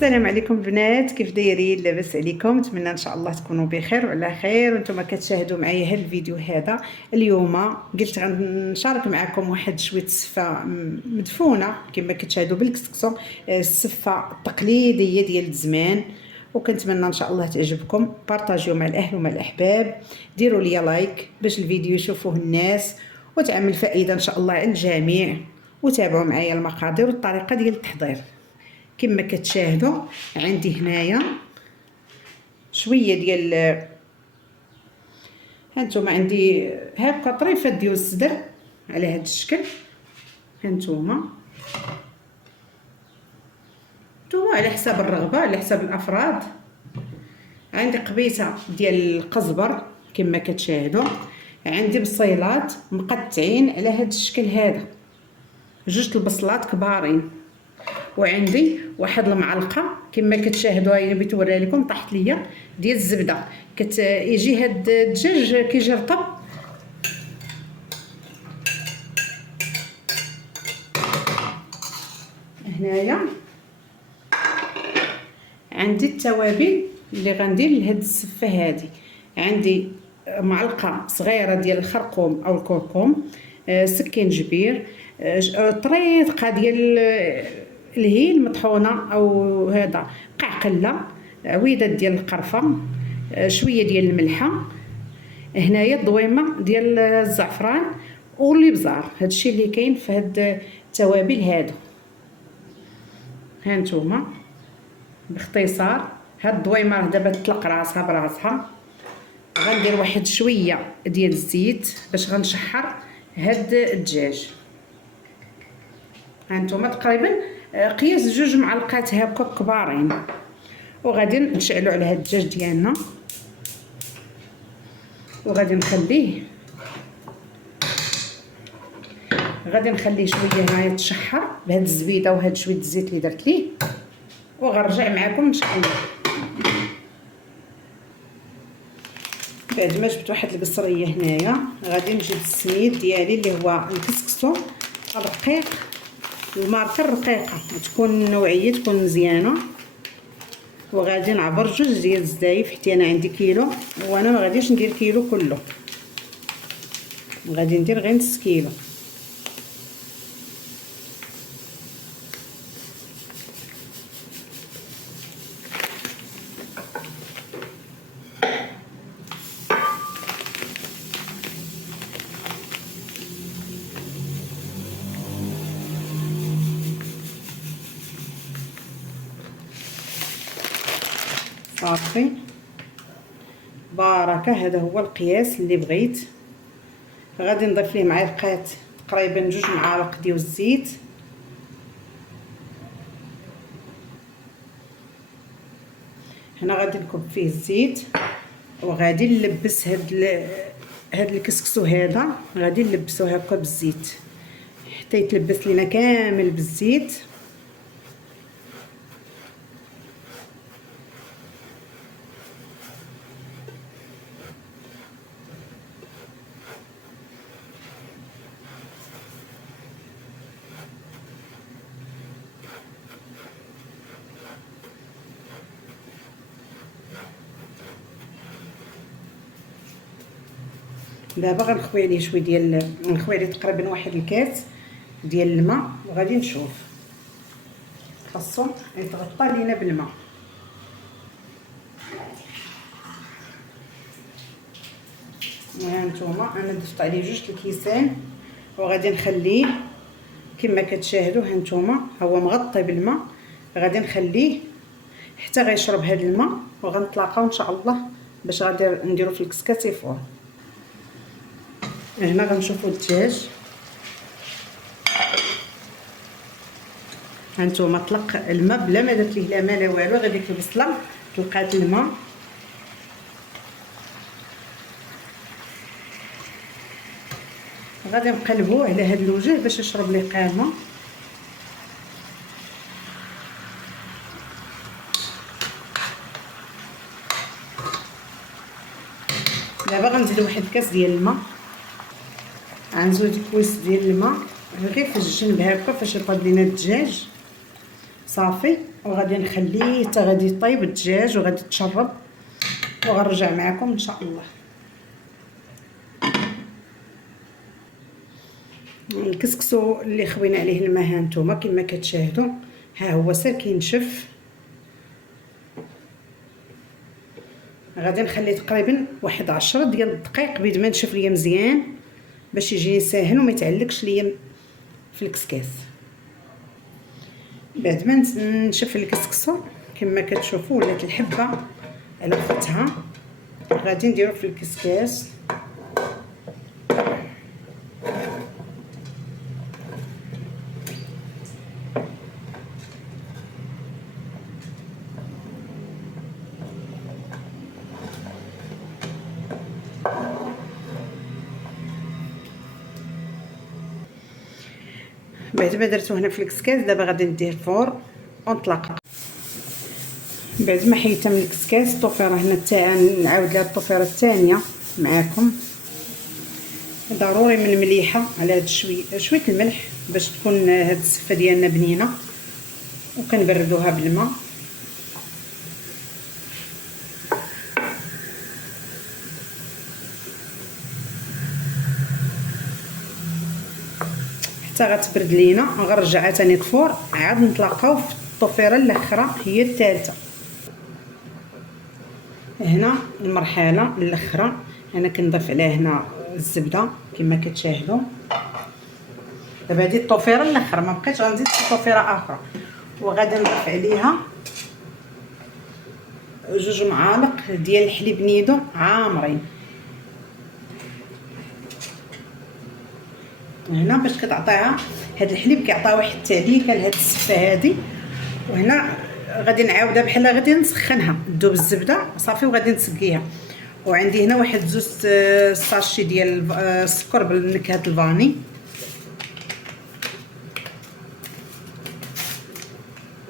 السلام عليكم بنات، كيف دايرين؟ لاباس عليكم؟ نتمنى ان شاء الله تكونوا بخير وعلى خير وانتم كتشاهدوا معايا هذا الفيديو. هذا اليوم قلت غنشارك معكم واحد شويه السفه مدفونه كما كتشاهدوا بالكسكسو، السفه التقليديه ديال زمان، وكنتمنى ان شاء الله تعجبكم. بارطاجيو مع الاهل ومع الاحباب، ديروا لي لايك باش الفيديو يشوفوه الناس وتعمل فائده ان شاء الله على الجميع، وتابعوا معايا المقادير والطريقه ديال التحضير. كما كتشاهدوا عندي هنايا شويه ديال هانتوما، عندي هكا طريفه ديال الصدر على هذا الشكل. هانتوما على حساب الرغبه، على حساب الافراد. عندي قبيصه ديال القزبر كما كتشاهدوا، عندي بصيلات مقطعين على هذا الشكل هذا، جوج البصلات كبارين، وعندي واحد المعلقه كما كتشاهدوا هاي بغيت نوريها لكم، طاحت ليا ديال الزبده. يجي هاد الدجاج كيجي رطب. هنايا عندي التوابل اللي غندير لهاد السفه هادي. عندي معلقه صغيره ديال الخرقوم او الكركم، سكينجبير، طريقه ديال الهيل مطحونه او هذا قعقله، عويده ديال القرفه، شويه ديال الملحه، هنايا الضويمه ديال الزعفران والابزار. هادشي اللي كاين في هاد التوابل هادو. هانتوما باختصار هاد الضويمه دابا تطلق راسها براسها. غندير واحد شويه ديال الزيت باش غنشحر هاد الدجاج. هانتوما تقريبا قياس 2 معلقات هكا كبارين، وغادي نشعلوا على هاد الدجاج ديالنا، وغادي نخليه شويه هنايا يتشحر بهاد الزبيده وهاد شويه الزيت اللي درت ليه، وغنرجع معكم ان شاء الله. بعد ما جبت واحد البصريه هنايا غادي نجيب السميد ديالي اللي هو الكسكسو الرقيق، الماركه الرقيقه تكون النوعيه تكون مزيانه، وغادي نعبر 2 ديال الزايف حتى انا عندي كيلو، وانا ما غاديش ندير كيلو كله، غادي ندير غير نص كيلو. صافي بركه، هذا هو القياس اللي بغيت. غادي نضيف ليه معلقات تقريبا 2 معالق ديال الزيت، هنا غادي نكب فيه الزيت، وغادي نلبس هاد الكسكسو هذا، غادي نلبسو هكا بالزيت حتى يتلبس لينا كامل بالزيت. دابا غنخوي عليه شويه ديال نخوي عليه تقريبا واحد الكاس ديال الماء، وغادي نشوف خاصو يتغطى لينا بالماء. هانتوما انا ضفت عليه 2 الكيسان، وغادي نخليه كما كتشاهدوا. هانتوما هو مغطي بالماء، غادي نخليه حتى غيشرب هذا الماء، وغنتلاقاو ان شاء الله باش غادي نديرو في الكسكاتي فور. هنا غنشوفوا الدجاج، هانتوما طلق الماء بلا ما درت ليه لا ماء لا والو، غير ديك البصله طلقات الماء. غادي نقلبوه على هاد الوجه باش يشرب ليه قامه. دابا غنزيد واحد الكاس ديال الماء، غنزيد كويس ديال الماء غير في الجنب هكا فاش يطيب لينا الدجاج. صافي وغادي نخليه حتى غادي يطيب الدجاج وغادي تشرب، وغنرجع معكم ان شاء الله. الكسكسو اللي خوينا عليه الماء هانتوما كما كتشاهدوا، ها هو سير كينشف. غادي نخليه تقريبا واحد 10 ديال الدقائق بيد ما نشف ليا مزيان باش يجي ساهل وما يتعلقش ليا في الكسكاس. بعد ما نشف الكسكسو كما كتشوفوا ولات الحبه على اختها، غادي نديرو في الكسكاس. بعد ما درتو هنا في الكسكاس دابا غادي نديه الفور ونطلق. بعد ما حيدتها من الكسكاس الطفيره هنا تاعي نعاود لها الطفيره الثانيه معاكم. ضروري من مليحه على هاد شويه الملح باش تكون هاد السفه ديالنا بنينه، وكنبردوها بالماء. حتى غتبرد لينا غنرجعها ثاني الفور، عاد نتلاقاو في الطفيره الاخرى هي الثالثه. هنا المرحله الاخرى انا كنضيف عليها هنا الزبده كما كتشاهدوا. دابا هذه الطفيره الاخرى ما بقيتش غنزيد شي طفيره اخرى، وغادي نضيف عليها 2 معالق ديال الحليب نيدو عامرين هنا باش كتعطيها. هذا الحليب كيعطي واحد التعليكه لهاد السفه هذه. وهنا غادي نعاودها بحال غادي نسخنها تذوب الزبده صافي وغادي نسقيها. وعندي هنا واحد 2 ساشي ديال السكر بالنكهه الفاني.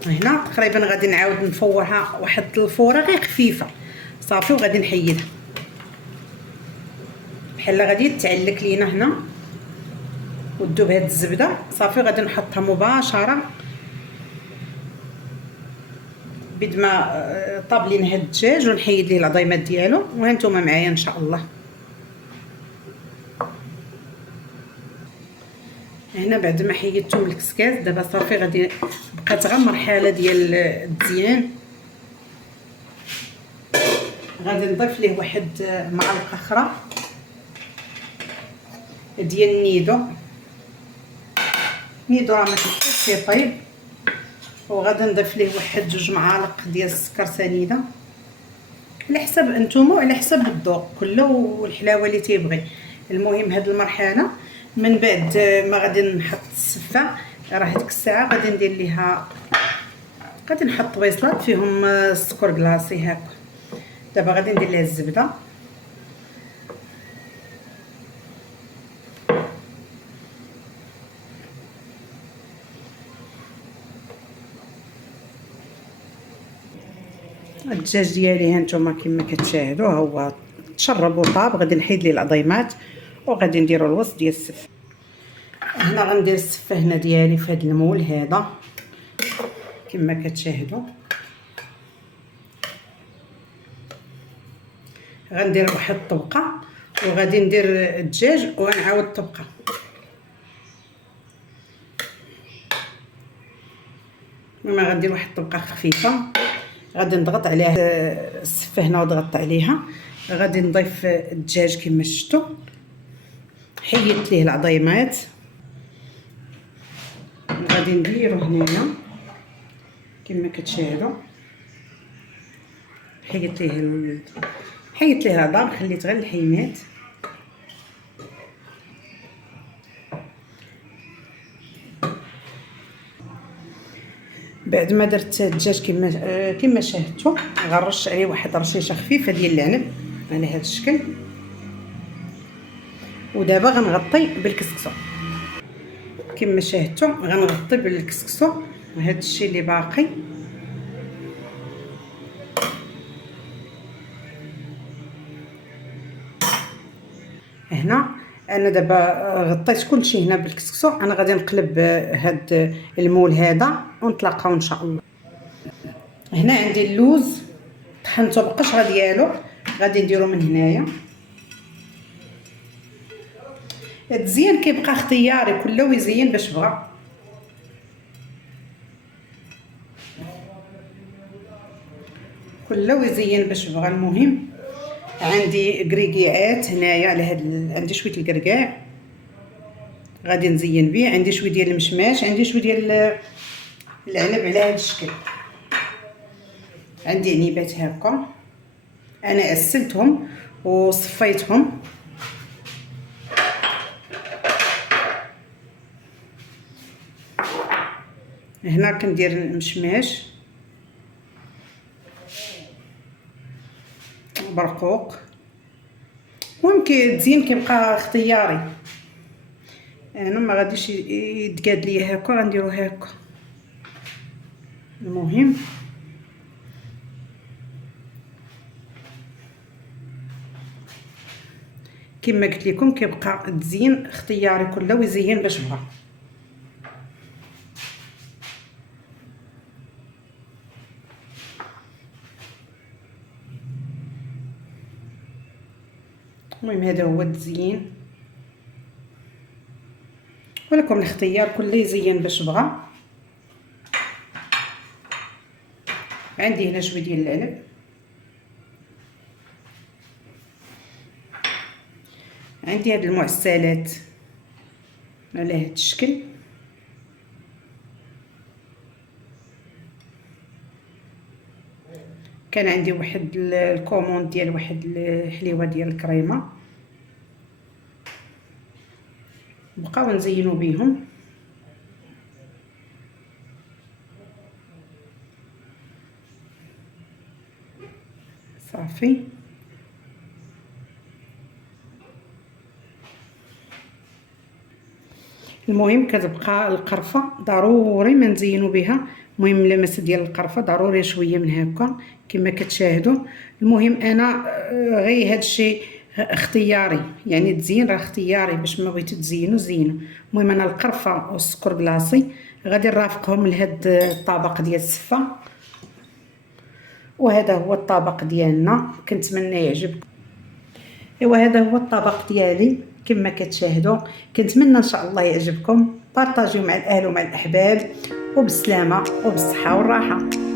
هنا تقريبا غادي نعاود نفورها واحد الفوره غير خفيفه صافي وغادي نحيدها بحال غادي تعلك لينا هنا وتذوب هاد الزبده صافي. غادي نحطها مباشره بيد ما طاب لينا هاد الدجاج ونحيد ليه العظيمات ديالو. وهانتوما معايا ان شاء الله. هنا بعد ما حيدتو من الكسكاس دابا صافي غادي بقات غير مرحله ديال الديان. غادي نضيف ليه واحد معلقه اخرى ديال النيدو راه ما كيبقاش يطيب. وغادي نضيف ليه واحد 2 معالق ديال السكر سنيده على حسب انتوما وعلى حسب الذوق كله والحلاوه اللي تيبغي. المهم هاد المرحله من بعد ما غادي نحط السفه راه هذيك الساعه غادي ندير ليها، غادي نحط بيصلات فيهم السكر كلاصي هكا. دابا غادي ندير ليها الزبده الدجاج ديالي هانتوما كما كتشاهدوا هو تشرب وطاب. غادي نحيد ليه العظيمات وغادي نديروا الوسط ديال السفه. هنا غندير السفه هنا ديالي في هذا المول هذا كما كتشاهدوا. غندير واحد الطبقه وغادي ندير الدجاج ونعاود الطبقه. مما غندير واحد الطبقه خفيفه. غادي نضغط عليها السفه هنا وضغطت عليها. غادي نضيف الدجاج كما شفتوا، حيدت ليه العظيمات. غادي نديرو هنايا كما كتشاهدوا. حيدت ليه العظام، خليت غير الحيمات. بعد ما درت الدجاج كما شاهدتوا غنرش عليه واحد رشيشه خفيفه ديال العنب على هذا الشكل. ودابا غنغطي بالكسكسو كما شاهدتوا. غنغطي بالكسكسو وهذا الشيء اللي باقي. هنا انا دابا غطيت كلشي هنا بالكسكسو. انا غادي نقلب هاد المول هذا ونتلاقاو ان شاء الله. هنا عندي اللوز طحنته بالقشره ديالو، غادي نديرو من هنايا. التزيين كيبقى اختياري، كله ويزين باش بغا. كله ويزين باش بغا. المهم عندي كريكيعات هنايا على هاد عندي شويه الكركاع غادي نزين به، عندي شويه ديال المشماش، عندي شويه ديال العنب على هاد الشكل. عندي عنيبات هكا انا غسلتهم وصفيتهم. هنا كندير المشماش، برقوق. المهم التزيين كيبقى اختياري، انا ما غاديش يتقاد ليا هكا، غنديرو هكا. المهم كما قلت لكم كيبقى التزيين اختياري، كله ويزين باش بغا. المهم هذا هو التزيين، ولكم الاختيار كله يزين باش بغا. عندي هنا شويه ديال العنب، عندي هاد المعسلات على هاد الشكل. كان عندي واحد الكوموند ديال واحد الحليوه ديال الكريمه، بقاو نزينو بيهم. صافي المهم كتبقى القرفه ضروري ما نزينو بها. المهم اللمسه ديال القرفه ضروري شويه من هكا كما كتشاهدوا. المهم انا غير هذا الشيء اختياري، يعني تزيين راه اختياري، باش ما بغيتو تزينوا زينوا. المهم انا القرفه والسكر بلاصي غادي نرافقهم لهاد الطبق ديال السفه. وهذا هو الطبق ديالنا، كنتمنى يعجبكم. ايوا هذا هو الطبق ديالي كما كتشاهدوا. كنتمنى ان شاء الله يعجبكم. بارطاجيو مع الاهل ومع الاحباب، وبالسلامه وبالصحه والراحه.